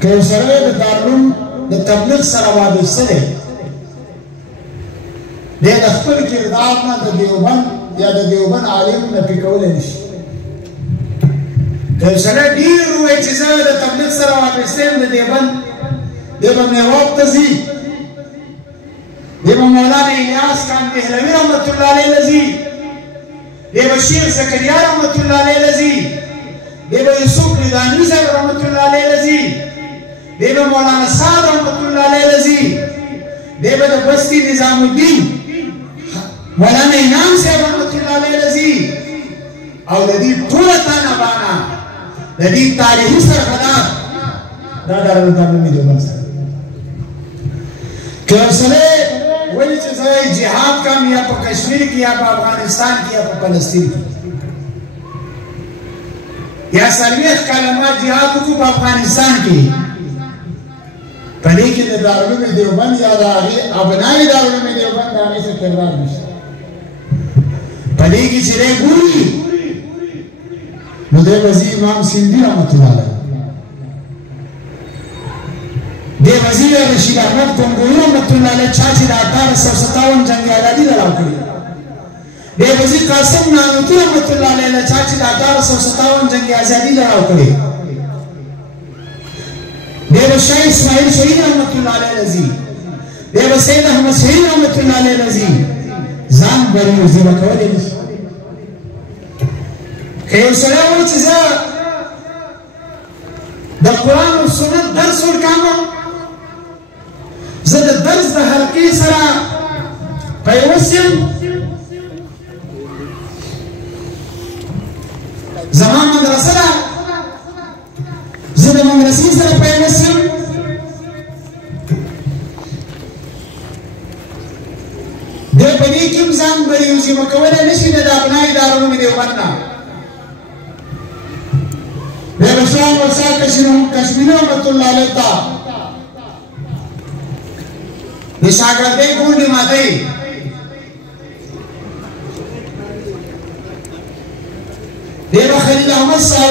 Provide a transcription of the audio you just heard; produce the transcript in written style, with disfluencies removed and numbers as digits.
که یو سړی د دارالعلوم د تبلیغ سره وابسته دی، دی د خپل کردار نه د دیوبند یا د دیوبند عالم نفي کولی نشي. که یو سړی ډېر ووایي چې زه د تبلیغ سره وابسته یم، د دیوبند دی به میواب ته ځي، دی به مولانا الیاس خان دهلوي رحمت الله علیه له ځي، دی به شیخ زکریا رحمت الله علیه له ځي، دی به یوسف ندانوي صاحب رحمت الله علیه له ځي، دی به مولانا صاحب رحمت الله علیه له ځي، دی به د بستی نظام الدین مولانا انعام صاحب رحمت الله علیه له ځي، او د دې ټوله تانه بانه د دې تاریخي سرحدات دا دارالعلوم دیوبند سره. که یو سړی وایي چې زه جهاد کوم یا په کشمیر کې یا په افغانستان کې یا په فلسطین کې، یا څلوېښت کاله ما جهاد وکړو په افغانستان کې، په دې کې د دارالعلوم دیوبند یا د هغې ابنای دارالعلوم دیوبند د هغې څه کردار نشته. په دې کې چې دی ګوري نو دی به ځي امام سندي رحمت الله علیه، دی به ځي رشید احمد کنګوي رحمت الله علیه، چا چې د 1857 جنګ ازادي لړاو کړې، دی به ځي قاسم نانوتي رحمت الله علیه، چا چې د 1857 جنګ ازادي لړاو کړې، دی به شاه اسماعیل شهید رحمت الله علیه ځي، دی به سید احمد شهید رحمت الله علیه ځي، ځان بری وځي به کولی نشي. که یو سړی وایي چې زه د قرآن او سنت درس ورکوم، زه د درس د حلقې سره پیوست یم، زما مدرسه ده، زه د مدرسې سره پیوست یم، دی په دې کې هم ځان بری وځي به کولی نشي د ابنای دارالعلوم دیوبند نه. دی به شاه موسی کشمیري رحمت الله علیه ته د شاګردۍ غونډې ماتوي، دی به خلیل احمد صاحب